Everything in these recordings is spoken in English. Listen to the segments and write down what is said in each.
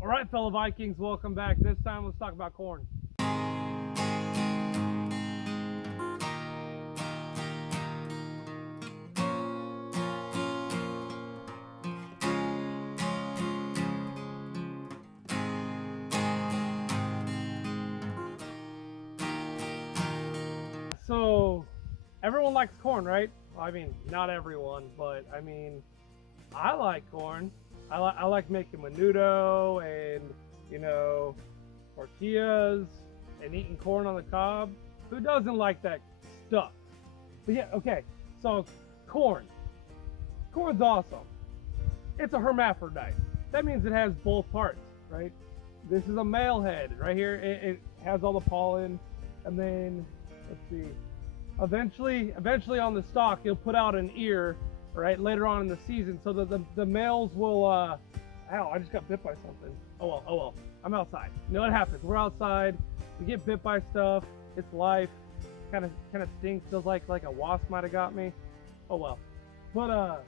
All right, fellow Vikings, welcome back. This time, let's talk about corn. So, everyone likes corn, right? Well, I mean, not everyone, but I mean, I like corn. I like making menudo and, you know, tortillas and eating corn on the cob. Who doesn't like that stuff? But yeah, okay. So corn. Corn's awesome. It's a hermaphrodite. That means it has both parts, right? This is a male head right here. It has all the pollen, and then let's see. Eventually on the stalk, you'll put out an ear, right, later on in the season, so that the males will. Ow! I just got bit by something. Oh well. I'm outside. You know what happens? We're outside. We get bit by stuff. It's life. Kind of stinks. Feels like a wasp might have got me. Oh well. But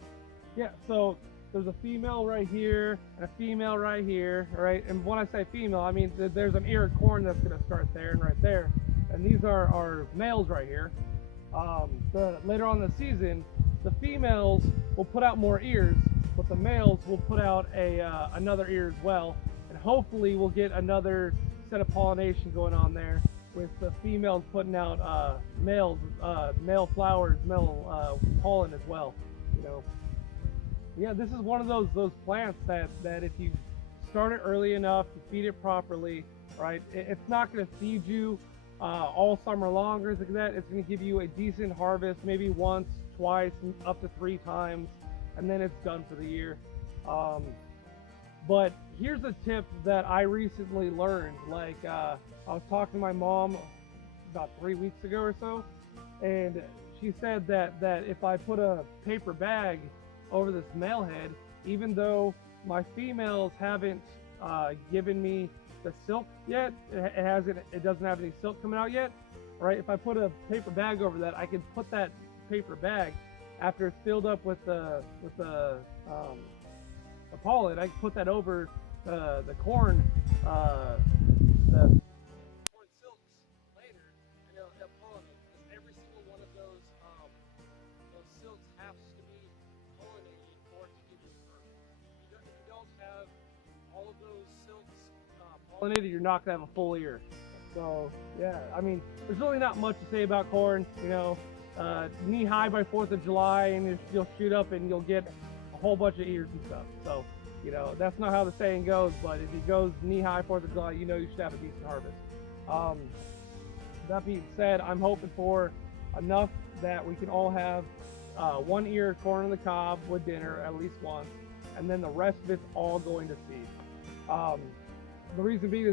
yeah. So there's a female right here and a female right here, right? And when I say female, I mean there's an ear of corn that's gonna start there and right there, and these are males right here. Later on in the season, the females will put out more ears, but the males will put out another ear as well, and hopefully we'll get another set of pollination going on there with the females putting out male flowers, male pollen as well. You know, yeah, this is one of those plants that if you start it early enough, to feed it properly, right? It's not going to feed you all summer long or anything like that. It's going to give you a decent harvest, maybe once, twice, up to 3 times, and then it's done for the year. But here's a tip that I recently learned. I was talking to my mom about 3 weeks ago or so, and she said that if I put a paper bag over this male head, even though my females haven't given me the silk yet, it doesn't have any silk coming out yet, right? If I put a paper bag over that, I can put that paper bag after it's filled up with the pollen. I can put that over the corn, the corn silks later, and it'll pollinate, because every single one of those silks has to be pollinated for it to give you fruit. If you don't have all of those silks pollinated, you're not gonna have a full ear. So yeah, I mean, there's really not much to say about corn. Knee high by 4th of July, and you'll shoot up and you'll get a whole bunch of ears and stuff. So that's not how the saying goes, but if it goes knee high 4th of July, you should have a decent harvest. That being said, I'm hoping for enough that we can all have 1 ear of corn on the cob with dinner at least once, and then the rest of it's all going to seed. The reason being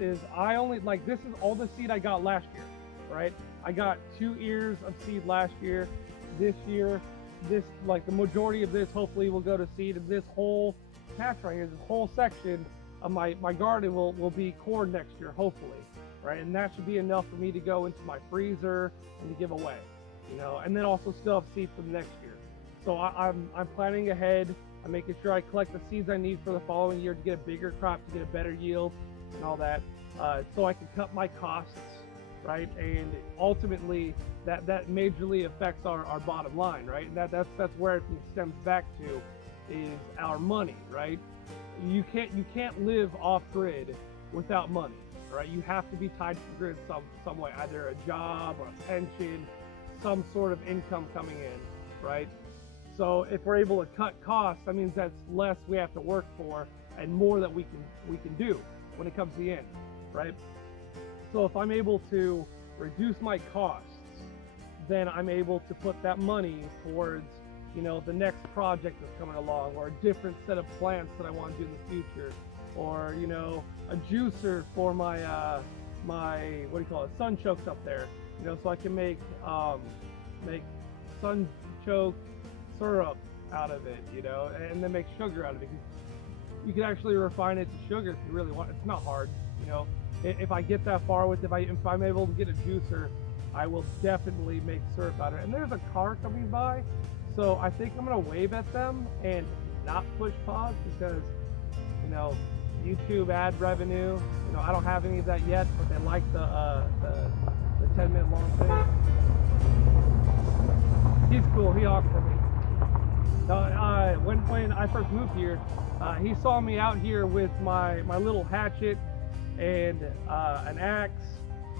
is I only, this is all the seed I got last year, right? I got 2 ears of seed last year. This year, the majority of this hopefully will go to seed, and this whole patch right here, this whole section of my garden will be corn next year, hopefully, right? And that should be enough for me to go into my freezer and to give away, and then also still have seed for the next year. So I'm planning ahead. I'm making sure I collect the seeds I need for the following year to get a bigger crop, to get a better yield and all that, so I can cut my costs, right? And ultimately that majorly affects our bottom line, right? And that's where it stems back to, is our money, right? You can't live off grid without money, right? You have to be tied to the grid some way, either a job or a pension, some sort of income coming in, right? So if we're able to cut costs, that means that's less we have to work for and more that we can do when it comes to the end, right? So if I'm able to reduce my costs, then I'm able to put that money towards, the next project that's coming along, or a different set of plants that I want to do in the future, or, a juicer for my what do you call it, sunchokes up there, so I can make sunchoke syrup out of it, and then make sugar out of it. You can actually refine it to sugar if you really want. It's not hard, If I get that far with it, if I'm able to get a juicer, I will definitely make syrup out of it. And there's a car coming by, so I think I'm gonna wave at them and not push pause, because YouTube ad revenue. You know, I don't have any of that yet, but they like the 10-minute long thing. He's cool. He honked for me. When I first moved here, he saw me out here with my little hatchet and an axe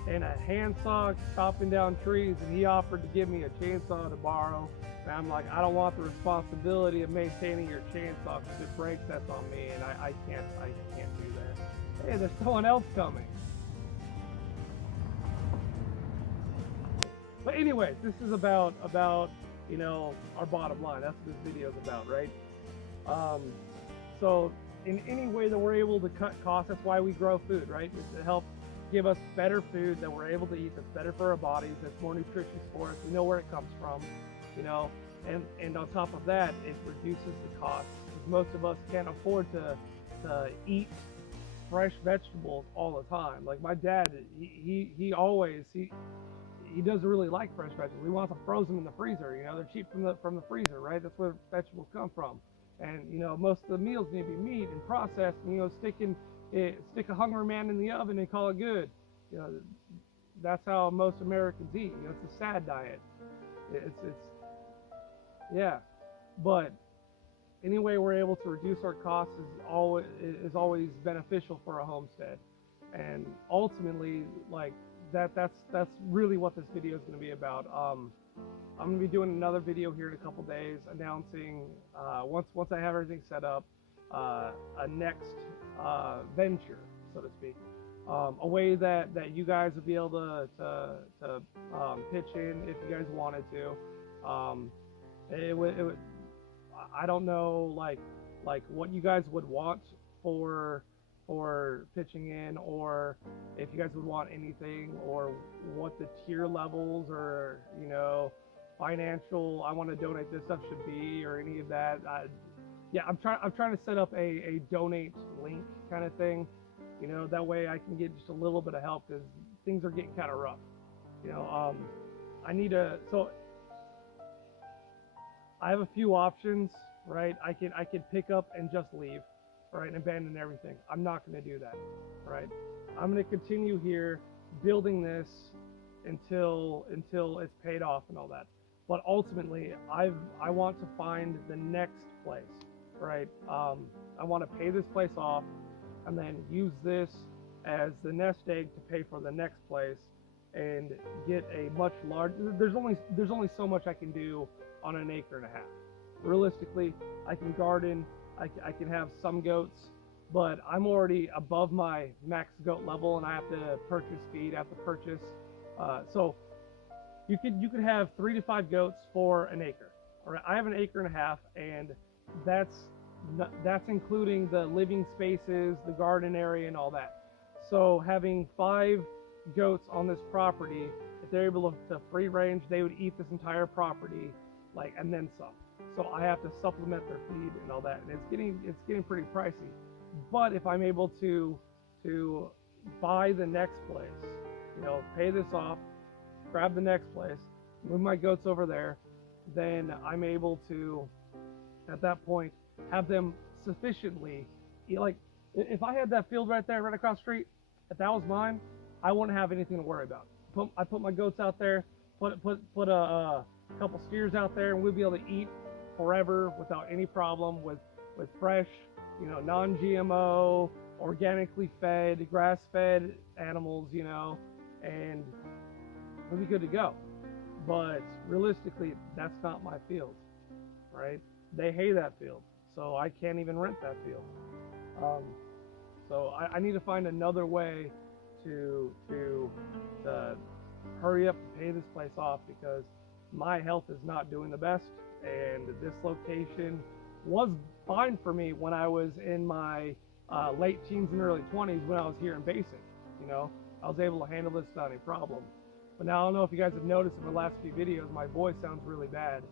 and a handsaw chopping down trees, and he offered to give me a chainsaw to borrow. And I'm like, I don't want the responsibility of maintaining your chainsaw, because if it breaks, that's on me, and I can't do that. Hey, there's someone else coming. But anyways, this is about you know, our bottom line. That's what this video is about, right? So in any way that we're able to cut costs, that's why we grow food, right? It's to help give us better food that we're able to eat, that's better for our bodies, that's more nutritious for us. We know where it comes from, you know, and on top of that, it reduces the cost, because most of us can't afford to eat fresh vegetables all the time. Like my dad, he doesn't really like fresh vegetables. He wants them frozen in the freezer. You know, they're cheap from the freezer, right? That's where vegetables come from. And you know, most of the meals need to be meat and processed. And, you know, stick a hungry man in the oven and call it good. You know, that's how most Americans eat. You know, it's a sad diet. It's yeah. But any way we're able to reduce our costs is always beneficial for a homestead. And ultimately, like that's really what this video is going to be about. I'm going to be doing another video here in a couple days announcing once I have everything set up, a next venture, so to speak, a way that you guys would be able to pitch in if you guys wanted to. I don't know like what you guys would want for pitching in, or if you guys would want anything, or what the tier levels, or you know, financial, I want to donate this stuff should be, or any of that. Yeah, I'm trying to set up a donate link kind of thing, you know, that way I can get just a little bit of help, because things are getting kind of rough, you know. So I have a few options, right? I can pick up and just leave, right, and abandon everything. I'm not going to do that, right? I'm going to continue here building this until it's paid off and all that. But ultimately, I want to find the next place, right? I want to pay this place off, and then use this as the nest egg to pay for the next place, and get a much larger. There's only so much I can do on an acre and a half. Realistically, I can garden, I can have some goats, but I'm already above my max goat level, and I have to purchase feed, I have to purchase. So you could have 3 to 5 goats for an acre. All right, I have an acre and a half, and that's including the living spaces, the garden area, and all that. So having 5 goats on this property, if they're able to free range, they would eat this entire property, like, and then some. So I have to supplement their feed and all that, and it's getting pretty pricey. But if I'm able to buy the next place, you know, pay this off, grab the next place, move my goats over there, then I'm able to, at that point, have them sufficiently eat. Like, if I had that field right there, right across the street, if that was mine, I wouldn't have anything to worry about. I put my goats out there, put a couple steers out there, and we'll be able to eat forever without any problem, with fresh, you know, non-GMO, organically fed, grass-fed animals, you know, and we'll be good to go. But realistically, that's not my field, right? They hay that field, so I can't even rent that field. So I need to find another way to hurry up and pay this place off, because my health is not doing the best, and this location was fine for me when I was in my late teens and early 20s, when I was here in Basic. You know, I was able to handle this without any problem. But now, I don't know if you guys have noticed in the last few videos, my voice sounds really bad.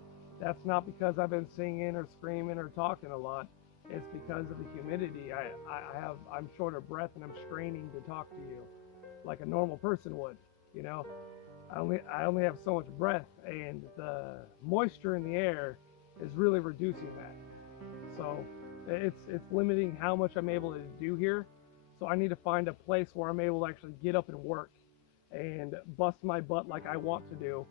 That's not because I've been singing or screaming or talking a lot. It's because of the humidity. I'm short of breath, and I'm straining to talk to you like a normal person would, you know. I only have so much breath, and the moisture in the air is really reducing that. So It's limiting how much I'm able to do here. So I need to find a place where I'm able to actually get up and work and bust my butt like I want to do,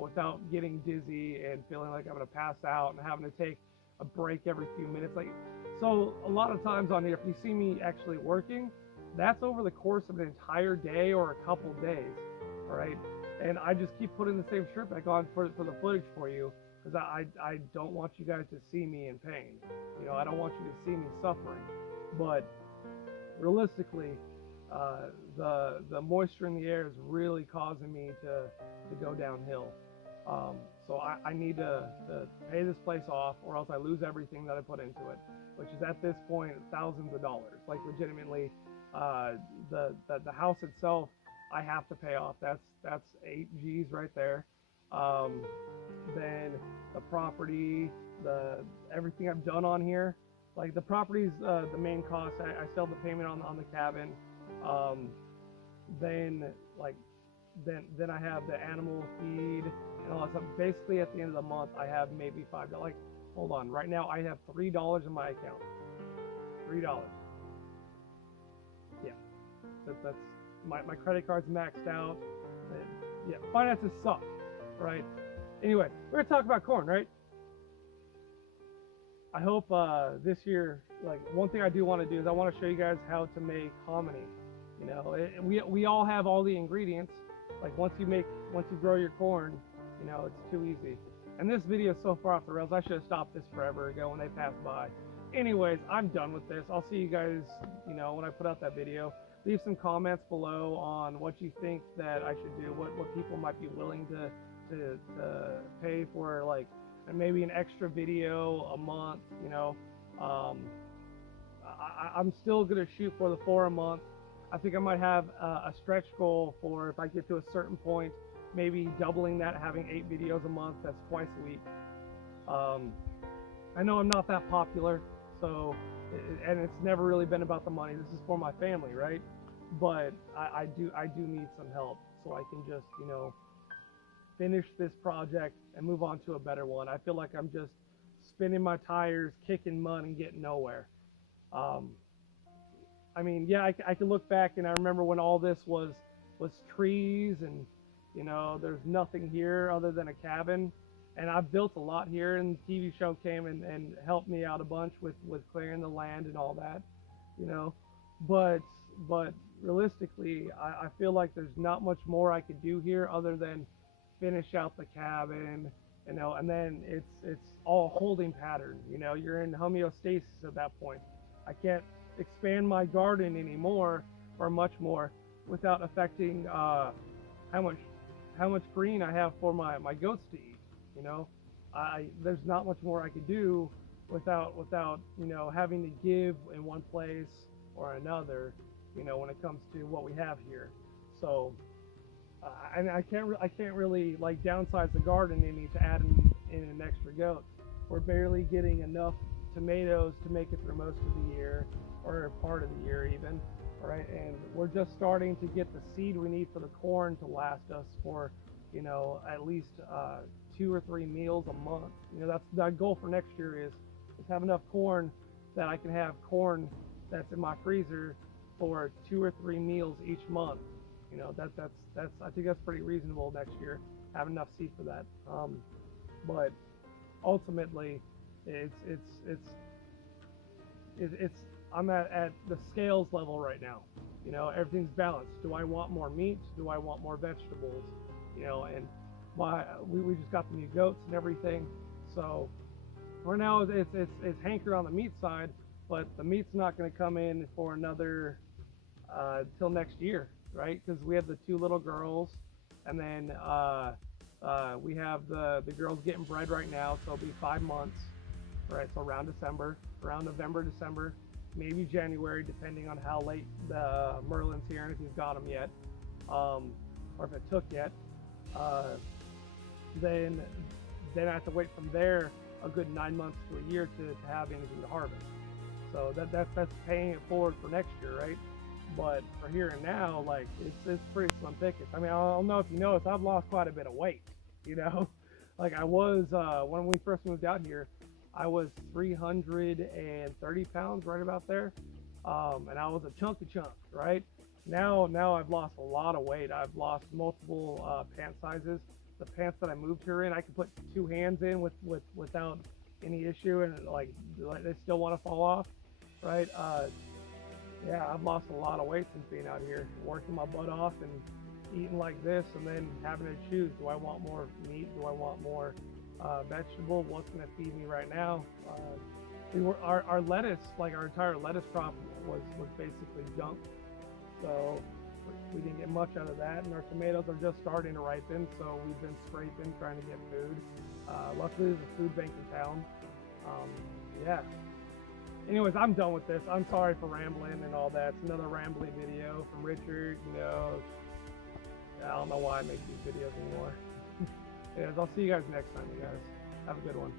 without getting dizzy and feeling like I'm gonna pass out and having to take a break every few minutes. Like, so a lot of times on here, if you see me actually working, that's over the course of an entire day or a couple days, all right? And I just keep putting the same shirt back on for the footage for you, because I don't want you guys to see me in pain. I don't want you to see me suffering. But realistically, the moisture in the air is really causing me to go downhill. So I need to pay this place off, or else I lose everything that I put into it, which is at this point thousands of dollars. Like, legitimately, the house itself, I have to pay off. That's 8 G's right there. Then the property, everything I've done on here, like the property's the main cost. I still have the payment on the cabin. Then I have the animal feed and all that stuff. Basically, at the end of the month, I have maybe $5. Like, hold on, right now I have $3 in my account. $3. Yeah, that's my credit card's maxed out. And yeah, finances suck, right? Anyway, we're gonna talk about corn, right? I hope this year, like, one thing I do want to do is I want to show you guys how to make hominy. We all have all the ingredients. Like, once you grow your corn, it's too easy. And this video is so far off the rails, I should have stopped this forever ago when they passed by. Anyways, I'm done with this. I'll see you guys, when I put out that video. Leave some comments below on what you think that I should do, what people might be willing to pay for, like, and maybe an extra video a month. I'm still gonna shoot for the 4 a month. I think I might have a stretch goal for, if I get to a certain point, maybe doubling that, having 8 videos a month. That's twice a week. I know I'm not that popular, so, and it's never really been about the money. This is for my family, right? But I do need some help, so I can just, finish this project and move on to a better one. I feel like I'm just spinning my tires, kicking mud, and getting nowhere. I mean, yeah, I can look back and I remember when all this was trees and, there's nothing here other than a cabin. And I've built a lot here, and the TV show came and helped me out a bunch with clearing the land and all that, But realistically, I feel like there's not much more I could do here other than finish out the cabin, and then it's all holding pattern. You're in homeostasis at that point. I can't expand my garden anymore, or much more, without affecting how much green I have for my goats to eat. There's not much more I could do without having to give in one place or another, when it comes to what we have here. So and I can't really, like, downsize the garden any to add in an extra goat. We're barely getting enough tomatoes to make it through most of the year, or part of the year even. All right, and we're just starting to get the seed we need for the corn to last us for, at least 2 or 3 meals a month. That's the goal for next year, is have enough corn that I can have corn that's in my freezer for 2 or 3 meals each month. That's I think that's pretty reasonable next year. Have enough seed for that. But ultimately, it's I'm at the scales level right now. Everything's balanced. Do I want more meat? Do I want more vegetables? And we just got the new goats and everything. So right now it's hankered on the meat side, but the meat's not going to come in for another till next year, right? Because we have the 2 little girls, and then we have the girls getting bred right now, so it'll be 5 months, right? So around November, December, maybe January, depending on how late the Merlin's here and if he's got them yet, or if it took yet. Then I have to wait from there a good 9 months to a year to have anything to harvest. So that's paying it forward for next year, right? But for here and now, like, it's pretty slim pickings. I mean, I don't know if you noticed, I've lost quite a bit of weight. Like, I was when we first moved out here, I was 330 pounds, right about there. And I was a chunky chunk, right? Now I've lost a lot of weight. I've lost multiple pant sizes. The pants that I moved here in, I can put two hands in without any issue, and like they still want to fall off, right? Yeah, I've lost a lot of weight since being out here, working my butt off and eating like this, and then having to choose: do I want more meat? Do I want more vegetable? What's going to feed me right now? Our lettuce, like our entire lettuce crop, was basically junk, so we didn't get much out of that. And our tomatoes are just starting to ripen, so we've been scraping trying to get food. Luckily, there's a food bank in town. Yeah. Anyways, I'm done with this. I'm sorry for rambling and all that. It's another rambling video from Richard. You know, I don't know why I make these videos anymore. Anyways, I'll see you guys next time, you guys. Have a good one.